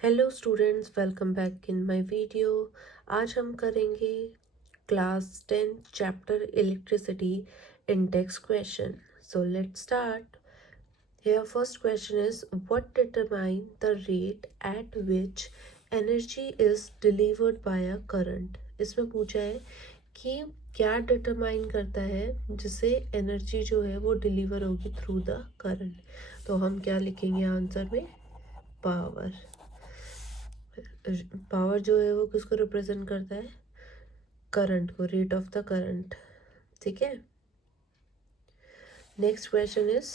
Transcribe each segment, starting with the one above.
Hello students, welcome back in my video. आज हम करेंगे class 10 chapter electricity index question. So let's start. Here first question is, what determine the rate at which energy is delivered by a current? इसमें पूछा है कि क्या determine करता है जिससे एनर्जी जो है वो डिलीवर होगी थ्रू द करंट। तो हम क्या लिखेंगे आंसर में? पावर। पावर जो है वो किसको रिप्रेजेंट करता है? करंट को, रेट ऑफ द करंट। ठीक है। Next question is,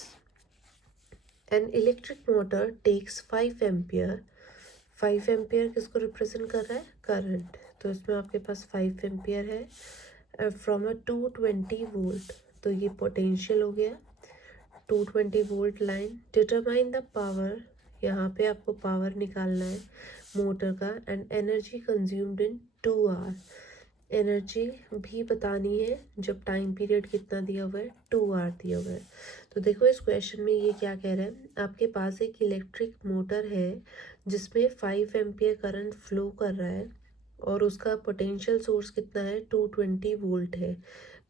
an electric motor takes 5 ampere. 5 ampere किसको रिप्रेजेंट कर रहा है? करंट। तो इसमें आपके पास 5 एम्पियर है फ्रॉम अ 220 वोल्ट। तो ये पोटेंशियल हो गया। 220 volt line. Determine the power, यहाँ पे आपको पावर निकालना है मोटर का। And energy consumed in 2 hour. Energy भी बतानी है जब टाइम पीरियड कितना दिया हुआ है, 2 आवर दिया हुआ है। तो देखो इस क्वेश्चन में ये क्या कह रहा है, आपके पास एक इलेक्ट्रिक मोटर है जिसमें 5 एम्पियर करंट फ्लो कर रहा है और उसका पोटेंशियल सोर्स कितना है? 220 वोल्ट है।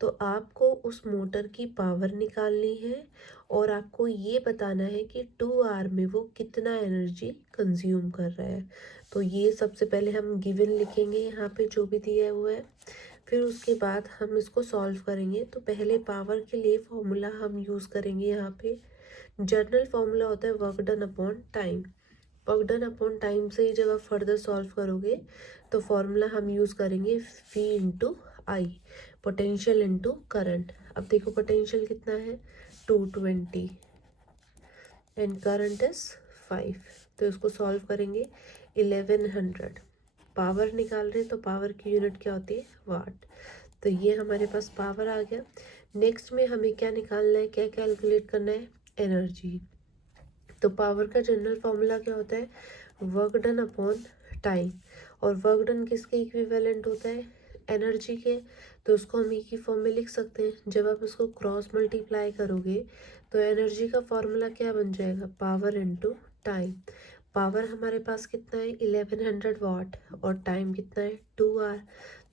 तो आपको उस मोटर की पावर निकालनी है और आपको ये बताना है कि 2 आवर में वो कितना एनर्जी कंज्यूम कर रहा है। तो ये सबसे पहले हम गिवन लिखेंगे यहाँ पे जो भी दिया हुआ है, फिर उसके बाद हम इसको सॉल्व करेंगे। तो पहले पावर के लिए फॉर्मूला हम यूज़ करेंगे यहाँ पे। जनरल फॉर्मूला होता है work done upon time. Work done upon time से ही जब आप फर्दर सॉल्व करोगे तो फॉर्मूला हम यूज़ करेंगे V इंटू आई, पोटेंशियल इंटू करंट। अब देखो पोटेंशियल कितना है? 220 एंड करंट इज 5। तो इसको सॉल्व करेंगे 1100। पावर निकाल रहे हैं तो पावर की यूनिट क्या होती है? वाट। तो ये हमारे पास पावर आ गया। नेक्स्ट में हमें क्या निकालना है, क्या कैलकुलेट करना है? एनर्जी। तो पावर का जनरल फॉर्मूला क्या होता है? Work done upon time. और वर्क डन किसके इक्विवेलेंट होता है? एनर्जी के। तो उसको हम एक ही फॉर्म में लिख सकते हैं। जब आप इसको क्रॉस मल्टीप्लाई करोगे तो एनर्जी का फॉर्मूला क्या बन जाएगा? Power into time. पावर हमारे पास कितना है? 1100 वाट। और टाइम कितना है? 2 आवर।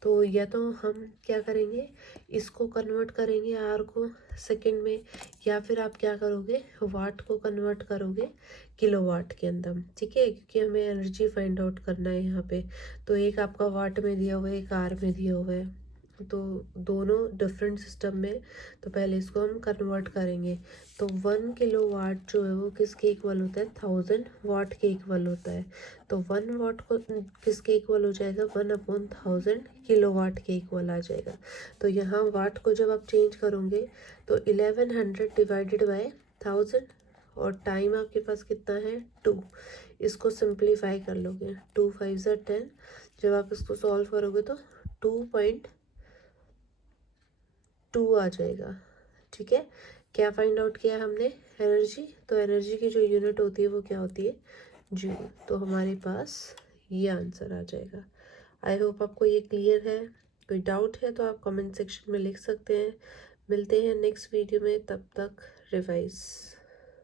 तो या तो हम क्या करेंगे, इसको कन्वर्ट करेंगे आर को सेकंड में, या फिर आप क्या करोगे, वाट को कन्वर्ट करोगे किलोवाट के अंदर। ठीक है, क्योंकि हमें एनर्जी फाइंड आउट करना है यहाँ पे। तो एक आपका वाट में दिया हुआ है, एक आर में दिया हुआ है, तो दोनों डिफरेंट सिस्टम में। तो पहले इसको हम कन्वर्ट करेंगे। तो 1 किलोवाट जो है वो किसके इक्वल होता है? 1000 वाट के इक्वल होता है। तो 1 वाट को किसके इक्वल हो जाएगा? 1/1000 किलोवाट के इक्वल आ जाएगा। तो यहाँ वाट को जब आप चेंज करोगे तो 1100 डिवाइडेड बाय 1000, और टाइम आपके पास कितना है? 2। इसको सिंप्लीफाई कर लोगे, 2 5 ज़ा 10। जब आप इसको सॉल्व करोगे तो 2.2 आ जाएगा। ठीक है। क्या फाइंड आउट किया हमने? एनर्जी। तो एनर्जी की जो यूनिट होती है वो क्या होती है? जूल। तो हमारे पास ये आंसर आ जाएगा। आई होप आपको ये क्लियर है। कोई डाउट है तो आप कमेंट सेक्शन में लिख सकते हैं। मिलते हैं नेक्स्ट वीडियो में, तब तक रिवाइज।